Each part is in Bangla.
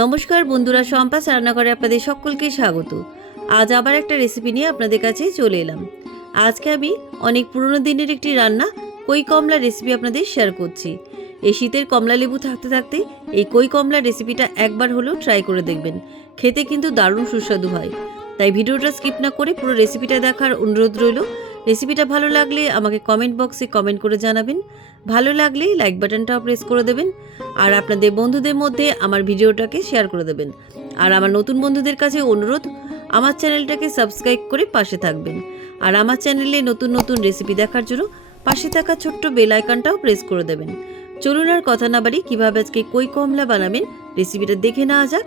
নমস্কার বন্ধুরা, সম্পাস রান্নাঘরে আপনাদের সকলকে স্বাগত। আজ আবার একটা রেসিপি নিয়ে আপনাদের কাছে চলে এলাম। আজকে আমি অনেক পুরনো দিনের একটি রান্না কই কমলা রেসিপি আপনাদের শেয়ার করছি। এই শীতের কমলা লেবু থাকতে থাকতে এই কই কমলা রেসিপিটা একবার হলেও ট্রাই করে দেখবেন। খেতে কিন্তু দারুণ সুস্বাদু হয়। তাই ভিডিওটা স্কিপ না করে পুরো রেসিপিটা দেখার অনুরোধ রইল। রেসিপিটা ভালো লাগলে আমাকে কমেন্ট বক্সে কমেন্ট করে জানাবেন। ভালো লাগলে লাইক বাটনটাও প্রেস করে দেবেন আর আপনাদের বন্ধুদের মধ্যে আমার ভিডিওটাকে শেয়ার করে দেবেন। আর আমার নতুন বন্ধুদের কাছে অনুরোধ, আমার চ্যানেলটাকে সাবস্ক্রাইব করে পাশে থাকবেন। আর আমার চ্যানেলে নতুন নতুন রেসিপি দেখার জন্য পাশে থাকা ছোট্ট বেল আইকনটাও প্রেস করে দেবেন। চলুন আর কথা না বাড়ি, কীভাবে আজকে কই কমলা বানাবেন রেসিপিটা দেখে নেওয়া যাক।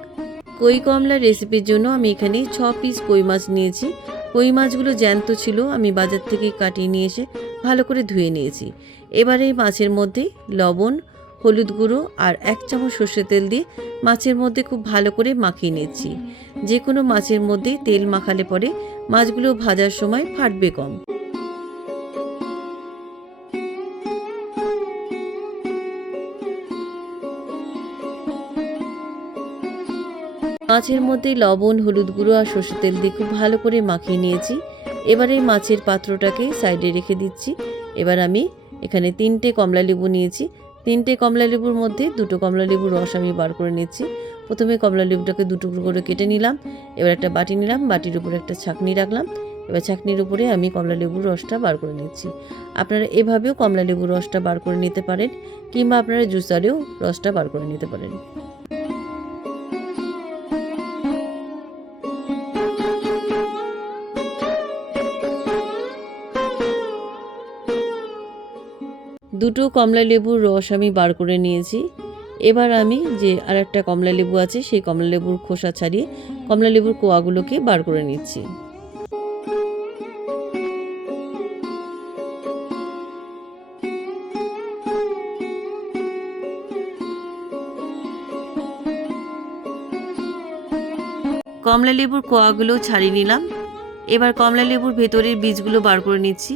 কই কমলা রেসিপির জন্য আমি এখানে 6 পিস কই মাছ নিয়েছি। কই মাছগুলো জ্যান্ত ছিল, আমি বাজার থেকে কাটিয়ে নিয়ে এসে ভালো করে ধুয়ে নিয়েছি। এবারে মাছের মধ্যে লবণ, হলুদ গুঁড়ো আর 1 চামচ সর্ষের তেল দিয়ে মাছের মধ্যে খুব ভালো করে মাখিয়ে নিচ্ছি। যে কোনো মাছের মধ্যে তেল মাখালে পরে মাছগুলো ভাজার সময় ফাটবে কম। মাছের মধ্যে লবণ, হলুদ গুঁড়ো আর সর্ষের তেল দিয়ে খুব ভালো করে মাখিয়ে নিয়েছি। এবারে মাছের পাত্রটাকে সাইডে রেখে দিচ্ছি। এবার আমি এখানে 3টে কমলা লেবু নিয়েছি। 3টে কমলা লেবুর মধ্যে 2টো কমলা লেবুর রস আমি বার করে নিচ্ছি। প্রথমে কমলা লেবুটাকে 2 টুকরো করে কেটে নিলাম। এবার একটা বাটি নিলাম, বাটির উপরে একটা ছাঁকনি রাখলাম। এবার ছাঁকনির উপরে আমি কমলা লেবুর রসটা বার করে নিচ্ছি। আপনারা এভাবেও কমলা লেবুর রসটা বার করে নিতে পারেন, কিংবা আপনারা জুসারেও রসটা বার করে নিতে পারেন। দুটো কমলা লেবুর রস আমি বার করে নিয়েছি। এবার আমি যে আরেকটা কমলা লেবু আছে সেই কমলা লেবুর খোসা ছাড়িয়ে কমলা লেবুর কোয়াগুলোকে বার করে নিচ্ছি। কমলা লেবুর কোয়াগুলো ছাড়িয়ে নিলাম। এবার কমলা লেবুর ভেতরের বীজগুলো বার করে নিচ্ছি।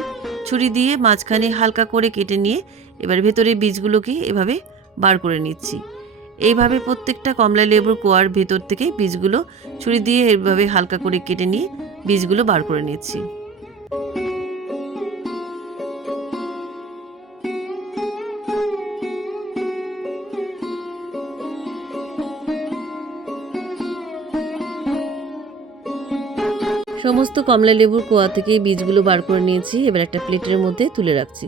ছুরি দিয়ে মাঝখানে হালকা করে কেটে নিয়ে এবার ভেতরের বীজগুলোকে এভাবে বার করে নিচ্ছি। এইভাবে প্রত্যেকটা কমলা লেবুর কোয়ার ভেতর থেকে বীজগুলো ছুরি দিয়ে এভাবে হালকা করে কেটে নিয়ে বীজগুলো বার করে নিচ্ছি। সমস্ত কমলা লেবুর কোয়া থেকে বীজগুলো বার করে নিয়েছি। এবার একটা প্লেটের মধ্যে তুলে রাখছি।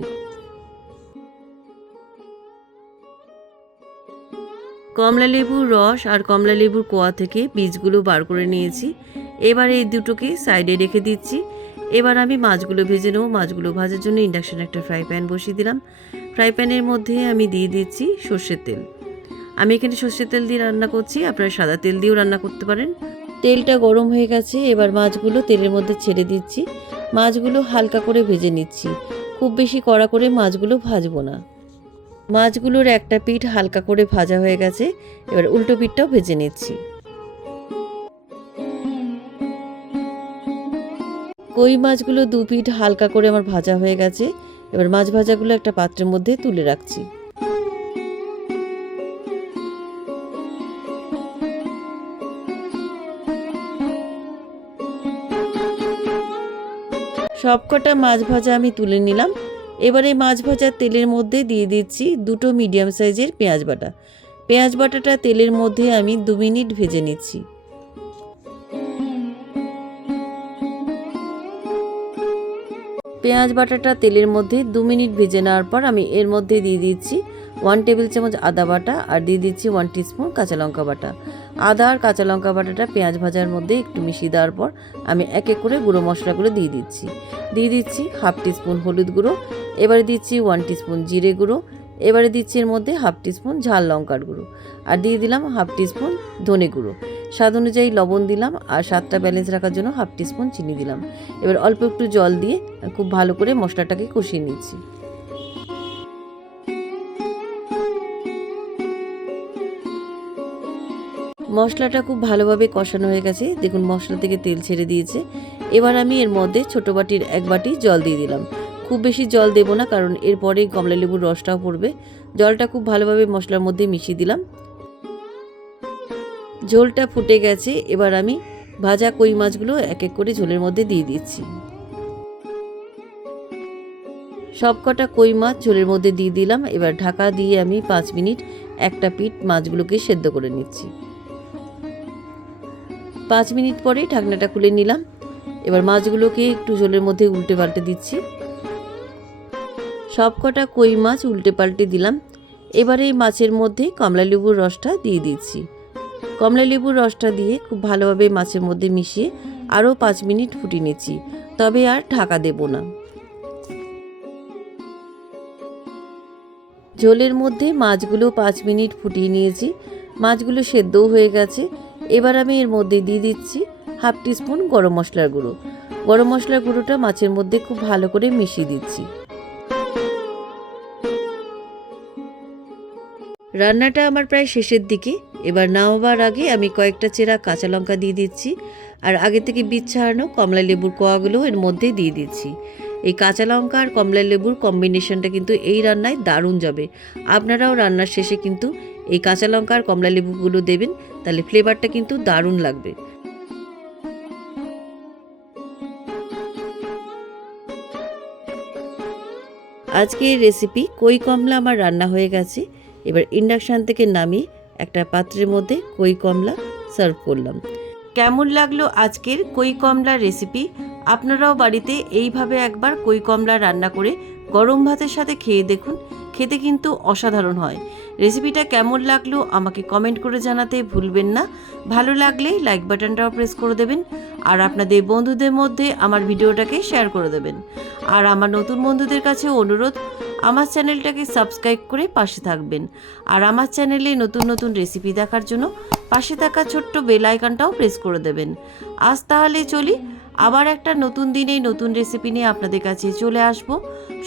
কমলা লেবুর রস আর কমলা লেবুর কোয়া থেকে বীজগুলো বার করে নিয়েছি। এবার এই দুটোকে সাইডে রেখে দিচ্ছি। এবার আমি মাছগুলো ভেজে নেব। মাছগুলো ভাজার জন্য ইন্ডাকশানে একটা ফ্রাই প্যান বসিয়ে দিলাম। ফ্রাই প্যানের মধ্যে আমি দিয়ে দিচ্ছি সর্ষের তেল। আমি এখানে সর্ষের তেল দিয়ে রান্না করছি, আপনারা সাদা তেল দিয়েও রান্না করতে পারেন। তেলটা গরম হয়ে গেছে, এবার মাছগুলো তেলের মধ্যে ছেড়ে দিচ্ছি। মাছগুলো হালকা করে ভেজে নিচ্ছি, খুব বেশি কড়া করে মাছগুলো ভাজবো না। মাছগুলোর একটা পিঠ হালকা করে ভাজা হয়ে গেছে, এবার উল্টো পিঠটাও ভেজে নিচ্ছি। কই মাছগুলো 2 পিঠ হালকা করে আমার ভাজা হয়ে গেছে। এবার মাছ ভাজাগুলো একটা পাত্রের মধ্যে তুলে রাখছি। সবকটা মাছ ভাজা আমি তুলে নিলাম। এবারে মাছ ভাজার তেলের মধ্যে দিয়ে দিচ্ছি 2টো মিডিয়াম সাইজের পেঁয়াজ বাটা। পেঁয়াজ বাটাটা তেলের মধ্যে আমি 2 মিনিট ভেজে নিচ্ছি। পেঁয়াজ বাটাটা তেলের মধ্যে 2 মিনিট ভেজে নেওয়ার পর আমি এর মধ্যে দিয়ে দিচ্ছি 1 টেবিল চামচ আদা বাটা আর দিয়ে দিচ্ছি 1 টিস্পুন কাঁচা লঙ্কা বাটা। আদা আর কাঁচা লঙ্কা বাটাটা পেঁয়াজ ভাজার মধ্যে একটু মিশিয়ে দেওয়ার পর আমি এক এক করে গুঁড়ো মশলাগুলো দিয়ে দিচ্ছি। দিয়ে দিচ্ছি 1/2 টিস্পুন হলুদ গুঁড়ো, এবারে দিচ্ছি 1 টিস্পুন জিরে গুঁড়ো, এবারে দিচ্ছি এর মধ্যে 1/2 টিস্পুন ঝাল লঙ্কার গুঁড়ো আর দিয়ে দিলাম 1/2 টিস্পুন ধনে গুঁড়ো। স্বাদ অনুযায়ী লবণ দিলাম আর স্বাদটা ব্যালেন্স রাখার জন্য 1/2 টিস্পুন চিনি দিলাম। এবার অল্প একটু জল দিয়ে খুব ভালো করে মশলাটাকে কষিয়ে নিচ্ছি। মশলাটা খুব ভালোভাবে কষানো হয়ে গেছে, দেখুন মশলা থেকে তেল ছেড়ে দিয়েছে। এবার আমি এর মধ্যে ছোটো বাটির 1 বাটি জল দিয়ে দিলাম। খুব বেশি জল দেব না, কারণ এরপরে কমলা লেবুর রসটাও পড়বে। জলটা খুব ভালোভাবে মশলার মধ্যে মিশিয়ে দিলাম। ঝোলটা ফুটে গেছে, এবার আমি ভাজা কই মাছগুলো এক এক করে ঝোলের মধ্যে দিয়ে দিচ্ছি। সবকটা কই মাছ ঝোলের মধ্যে দিয়ে দিলাম। এবার ঢাকা দিয়ে আমি 5 মিনিট একটা পিঠ মাছগুলোকে সেদ্ধ করে নিচ্ছি। 5 মিনিট পরে ঢাকনাটা খুলে নিলাম। এবার মাছগুলোকে একটু ঝোলের মধ্যে উল্টে পাল্টে দিচ্ছি। সবকটা কই মাছ উল্টে পাল্টে দিলাম। এবারে এই মাছের মধ্যে কমলা লেবুর রসটা দিয়ে দিচ্ছি। কমলা লেবুর রসটা দিয়ে খুব ভালোভাবে মাছের মধ্যে মিশিয়ে আরও 5 মিনিট ফুটিয়ে নিচ্ছি, তবে আর ঢাকা দেব না। ঝোলের মধ্যে মাছগুলো 5 মিনিট ফুটিয়ে নিয়েছি, মাছগুলো সেদ্ধও হয়ে গেছে। এবার আমি এর মধ্যে দিয়ে দিচ্ছি 1/2 টিস্পুন গরম মশলার গুঁড়ো। গরম মশলার গুঁড়োটা মাছের মধ্যে খুব ভালো করে মিশিয়ে দিচ্ছি। রান্নাটা আমার প্রায় শেষের দিকে। এবার নামাবার আগে আমি কয়েকটা চেরা কাঁচা লঙ্কা দিয়ে দিচ্ছি, আর আগে থেকে বীজ ছাড়ানো কমলা লেবুর কোয়াগুলো এর মধ্যে দিয়ে দিচ্ছি। এই কাঁচা লঙ্কা আর কমলা লেবুর কম্বিনেশনটা কিন্তু এই রান্নায় দারুণ যাবে। আপনারাও রান্নার শেষে কিন্তু এই কাঁচা লঙ্কা আর কমলা লেবুগুলো দেবেন, তাহলে ফ্লেভারটা কিন্তু দারুণ লাগবে। আজকের রেসিপি কই কমলা আমার রান্না হয়ে গেছে। এবার ইন্ডাকশান থেকে নামিয়ে একটা পাত্রের মধ্যে কই কমলা সার্ভ করলাম। কেমন লাগলো আজকের কই কমলা রেসিপি? আপনারাও বাড়িতে এইভাবে একবার কই কমলা রান্না করে গরম ভাতের সাথে খেয়ে দেখুন, খেতে কিন্তু অসাধারণ হয়। রেসিপিটা কেমন লাগলো আমাকে কমেন্ট করে জানাতে ভুলবেন না। ভালো লাগলে লাইক বাটনটাও প্রেস করে দেবেন, আর আপনাদের বন্ধুদের মধ্যে আমার ভিডিওটাকে শেয়ার করে দেবেন। আর আমার নতুন বন্ধুদের কাছে অনুরোধ, আমার চ্যানেলটাকে সাবস্ক্রাইব করে পাশে থাকবেন। আর আমার চ্যানেলে নতুন নতুন রেসিপি দেখার জন্য পাশে থাকা ছোট্ট বেল আইকনটাও প্রেস করে দেবেন। আজ তাহলে চলি, আবার একটা নতুন দিনে নতুন রেসিপি নিয়ে আপনাদের কাছে চলে আসব।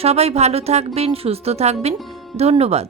সবাই ভালো থাকবেন, সুস্থ থাকবেন। ধন্যবাদ।